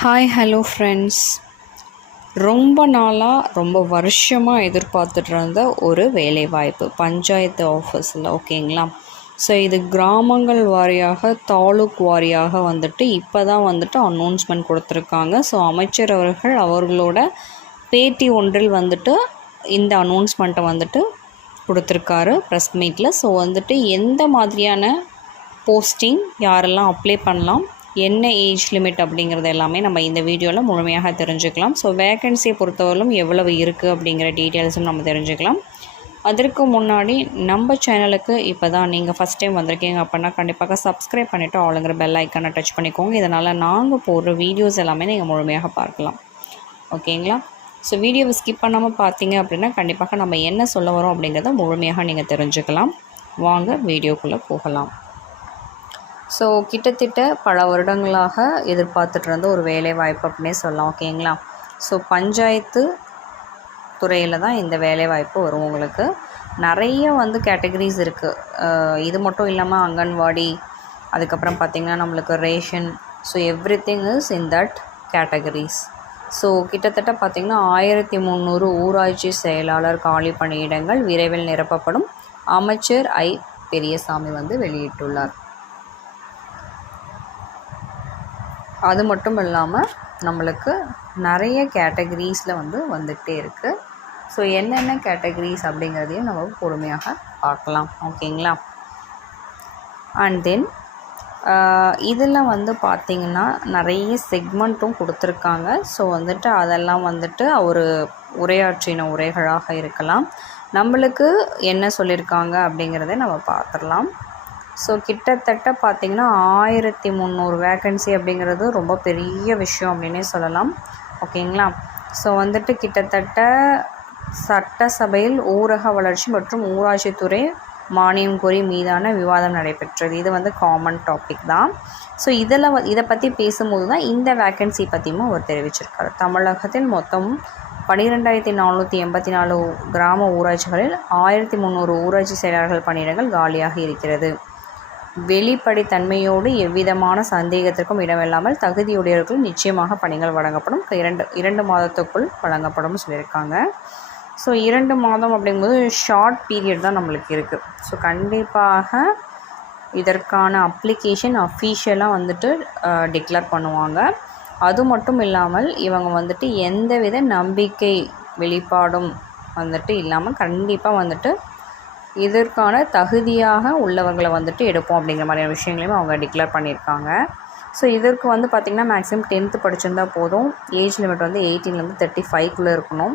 Hi hello friends. ரொம்ப நாளாக ரொம்ப வருஷமாக எதிர்பார்த்துட்டு இருந்த ஒரு வேலைவாய்ப்பு பஞ்சாயத்து ஆஃபீஸில், ஓகேங்களா? ஸோ இது கிராமங்கள் வாரியாக தாலுக் வாரியாக இப்போ தான் அனௌன்ஸ்மெண்ட் கொடுத்துருக்காங்க. ஸோ அமைச்சர் அவர்கள் அவர்களோட பேட்டி ஒன்றில் இந்த அனௌன்ஸ்மெண்ட்டை கொடுத்துருக்காரு ப்ரெஸ் மீட்டில். ஸோ எந்த மாதிரியான போஸ்டிங், யாரெல்லாம் அப்ளை பண்ணலாம், என்ன ஏஜ் லிமிட் அப்படிங்கிறது எல்லாமே நம்ம இந்த வீடியோவில் முழுமையாக தெரிஞ்சுக்கலாம். ஸோ வேக்கன்சியை பொறுத்தவரையிலும் எவ்வளவு இருக்குது அப்படிங்கிற டீட்டெயில்ஸும் நம்ம தெரிஞ்சுக்கலாம். அதற்கு முன்னாடி நம்ம சேனலுக்கு இப்போ தான் நீங்கள் ஃபஸ்ட் டைம் வந்திருக்கீங்க அப்படின்னா கண்டிப்பாக சப்ஸ்கிரைப் பண்ணிவிட்டு ஆளுங்கிற பெல் ஐக்கானை டச் பண்ணிக்கோங்க. இதனால் நாங்கள் போடுற வீடியோஸ் எல்லாமே நீங்கள் முழுமையாக பார்க்கலாம், ஓகேங்களா? ஸோ வீடியோவை ஸ்கிப் பண்ணாமல் பார்த்தீங்க அப்படின்னா கண்டிப்பாக நம்ம என்ன சொல்ல வரோம் அப்படிங்கிறத முழுமையாக நீங்கள் தெரிஞ்சுக்கலாம். வாங்க வீடியோக்குள்ளே போகலாம். ஸோ கிட்டத்தட்ட பல வருடங்களாக எதிர்பார்த்துட்டு இருந்த ஒரு வேலை வாய்ப்பு அப்படின்னே சொல்லலாம், ஓகேங்களா? ஸோ பஞ்சாயத்து துறையில் தான் இந்த வேலை வாய்ப்பு வரும். உங்களுக்கு நிறைய கேட்டகரிஸ் இருக்குது. இது மட்டும் இல்லாமல் அங்கன்வாடி, அதுக்கப்புறம் பார்த்திங்கன்னா நம்மளுக்கு ration, so everything is in that categories. So கிட்டத்தட்ட பார்த்திங்கன்னா 1300 ஊராட்சி செயலாளர் காலி பணியிடங்கள் விரைவில் நிரப்பப்படும். அமைச்சர் பெரியசாமி வெளியிட்டுள்ளார். அது மட்டும் இல்லாமல் நம்மளுக்கு நிறைய கேட்டகரிஸில் வந்துகிட்டே இருக்குது. ஸோ என்னென்ன கேட்டகரிஸ் அப்படிங்கிறதையும் நம்ம பொறுமையாக பார்க்கலாம், ஓகேங்களா? அண்ட் தென் இதில் பார்த்திங்கன்னா நிறைய செக்மெண்ட்டும் கொடுத்துருக்காங்க. ஸோ அதெல்லாம் அவர் உரையாற்றின உரைகளாக இருக்கலாம். நம்மளுக்கு என்ன சொல்லியிருக்காங்க அப்படிங்கிறத நம்ம பார்த்துடலாம். ஸோ கிட்டத்தட்ட பார்த்திங்கன்னா 1300 வேக்கன்சி அப்படிங்கிறது ரொம்ப பெரிய விஷயம் அப்படின்னே சொல்லலாம், ஓகேங்களா? ஸோ கிட்டத்தட்ட சட்டசபையில் ஊரக வளர்ச்சி மற்றும் ஊராட்சித்துறை மானியம் கோரி மீதான விவாதம் நடைபெற்றது. இது காமன் டாபிக் தான். ஸோ இதை பற்றி பேசும்போது தான் இந்த வேக்கன்சி பற்றியும் அவர் தெரிவிச்சிருக்காரு. தமிழகத்தில் மொத்தம் 12484 கிராம ஊராட்சிகளில் 1300 ஊராட்சி செயலாளர்கள் பணியிடங்கள் காலியாக இருக்கிறது. வெளிப்படைத்தன்மையோடு எவ்விதமான சந்தேகத்திற்கும் இடமில்லாமல் தகுதியுடையவர்கள் நிச்சயமாக பணிகள் வழங்கப்படும். இரண்டு மாதத்துக்குள் வழங்கப்படும் சொல்லியிருக்காங்க. ஸோ 2 மாதம் அப்படிங்கும்போது ஷார்ட் பீரியட் தான் நம்மளுக்கு இருக்குது. ஸோ கண்டிப்பாக இதற்கான அப்ளிகேஷன் அஃபீஷியலாக டிக்ளேர் பண்ணுவாங்க. அது மட்டும் இல்லாமல் இவங்க எந்தவித நம்பிக்கை வெளிப்பாடும் இல்லாமல் கண்டிப்பாக இதற்கான தகுதியாக உள்ளவர்களை எடுப்போம் அப்படிங்கிற மாதிரியான விஷயங்களையும் அவங்க டிக்ளேர் பண்ணியிருக்காங்க. ஸோ இதற்கு பார்த்திங்கன்னா மேக்ஸிமம் 10th படிச்சிருந்தா போதும். ஏஜ் லிமிட் 18லேருந்து 35க்குள்ளே இருக்கணும்.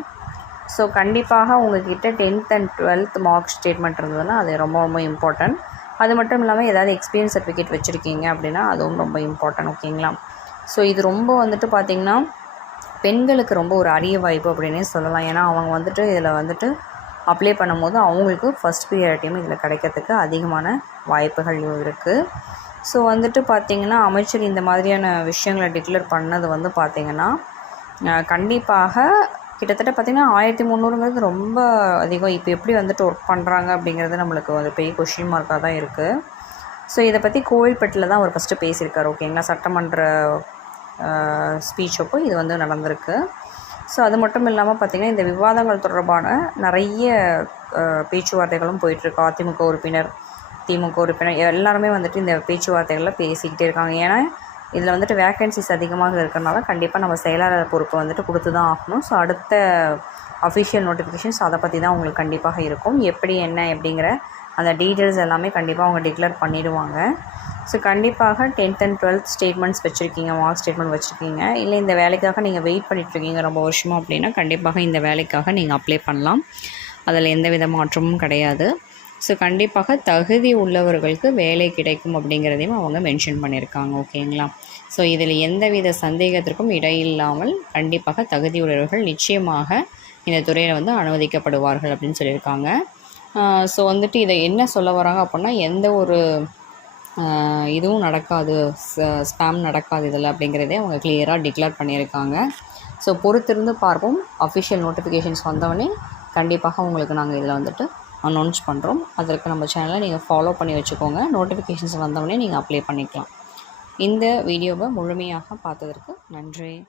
ஸோ கண்டிப்பாக உங்கள்கிட்ட 10th and 12th mark statement இருந்ததுன்னா அது ரொம்ப ரொம்ப இம்பார்ட்டன்ட். அது மட்டும் இல்லாமல் ஏதாவது எக்ஸ்பீரியன்ஸ் சர்டிஃபிகேட் வச்சுருக்கீங்க அப்படின்னா அதுவும் ரொம்ப இம்பார்ட்டன்ட், ஓகேங்களா? ஸோ இது ரொம்ப பார்த்திங்கன்னா பெண்களுக்கு ரொம்ப ஒரு அரிய வாய்ப்பு அப்படின்னே சொல்லலாம். ஏன்னா அவங்க இதில் அப்ளை பண்ணும்போது அவங்களுக்கு ஃபஸ்ட் ப்ரியாரிட்டியும் இதில் கிடைக்கிறதுக்கு அதிகமான வாய்ப்புகள் இருக்குது. ஸோ பார்த்திங்கன்னா அமைச்சர் இந்த மாதிரியான விஷயங்களை டிக்ளேர் பண்ணது பார்த்திங்கன்னா கண்டிப்பாக கிட்டத்தட்ட பார்த்திங்கன்னா 1300ங்கிறது ரொம்ப அதிகம். இப்போ எப்படி ஒர்க் பண்ணுறாங்க அப்படிங்கிறது நம்மளுக்கு ஒரு பெரிய கொஷின் மார்க்காக தான் இருக்குது. ஸோ இதை பற்றி கோவில்பட்டில் தான் அவர் ஃபஸ்ட்டு பேசியிருக்காரு, ஓகேங்களா? சட்டமன்ற ஸ்பீச் அப்போ இது நடந்திருக்கு. ஸோ அது மட்டும் இல்லாமல் பார்த்திங்கன்னா இந்த விவாதங்கள் தொடர்பான நிறைய பேச்சுவார்த்தைகளும் போயிட்டுருக்கு. அதிமுக உறுப்பினர், திமுக உறுப்பினர் எல்லாருமே இந்த பேச்சுவார்த்தைகளில் பேசிக்கிட்டே இருக்காங்க. ஏன்னா இதில் வேக்கன்சிஸ் அதிகமாக இருக்கிறனால கண்டிப்பாக நம்ம செயலாளர் பொறுப்பு கொடுத்து தான் ஆகணும். ஸோ அடுத்த அஃபிஷியல் நோட்டிஃபிகேஷன்ஸ் அதை பற்றி தான் உங்களுக்கு கண்டிப்பாக இருக்கும். எப்படி என்ன அப்படிங்கிற அந்த டீட்டெயில்ஸ் எல்லாமே கண்டிப்பாக அவங்க டிக்ளேர் பண்ணிடுவாங்க. ஸோ கண்டிப்பாக 10th அண்ட் 12th ஸ்டேட்மெண்ட்ஸ் வச்சுருக்கீங்க, மார்க் ஸ்டேட்மெண்ட் வச்சுருக்கீங்க, இல்லை இந்த வேலைக்காக நீங்கள் வெயிட் பண்ணிகிட்ருக்கீங்க ரொம்ப வருஷமாக அப்படின்னா கண்டிப்பாக இந்த வேலைக்காக நீங்கள் அப்ளை பண்ணலாம். அதில் எந்த வித மாற்றமும் கிடையாது. ஸோ கண்டிப்பாக தகுதி உள்ளவர்களுக்கு வேலை கிடைக்கும் அப்படிங்கிறதையும் அவங்க மென்ஷன் பண்ணியிருக்காங்க, ஓகேங்களா? ஸோ இதில் எந்தவித சந்தேகத்திற்கும் இடையில்லாமல் கண்டிப்பாக தகுதி உள்ளவர்கள் நிச்சயமாக இந்த துறையில் அனுமதிக்கப்படுவார்கள் அப்படின்னு சொல்லியிருக்காங்க. ஸோ இதை என்ன சொல்ல வராங்க அப்படின்னா எந்த ஒரு இதுவும் நடக்காது, ஸ்பேம் நடக்காது இதில் அப்படிங்கிறதே அவங்க கிளியராக டிக்ளேர் பண்ணியிருக்காங்க. ஸோ பொறுத்திருந்து பார்ப்போம். அஃபிஷியல் நோட்டிஃபிகேஷன்ஸ் வந்தவொடனே கண்டிப்பாக உங்களுக்கு நாங்கள் இதில் அனௌன்ஸ் பண்ணுறோம். அதற்கு நம்ம சேனலை நீங்கள் ஃபாலோ பண்ணி வச்சுக்கோங்க. நோட்டிஃபிகேஷன்ஸ் வந்தவொடனே நீங்கள் அப்ளை பண்ணிக்கலாம். இந்த வீடியோவை முழுமையாக பார்த்ததற்கு நன்றி.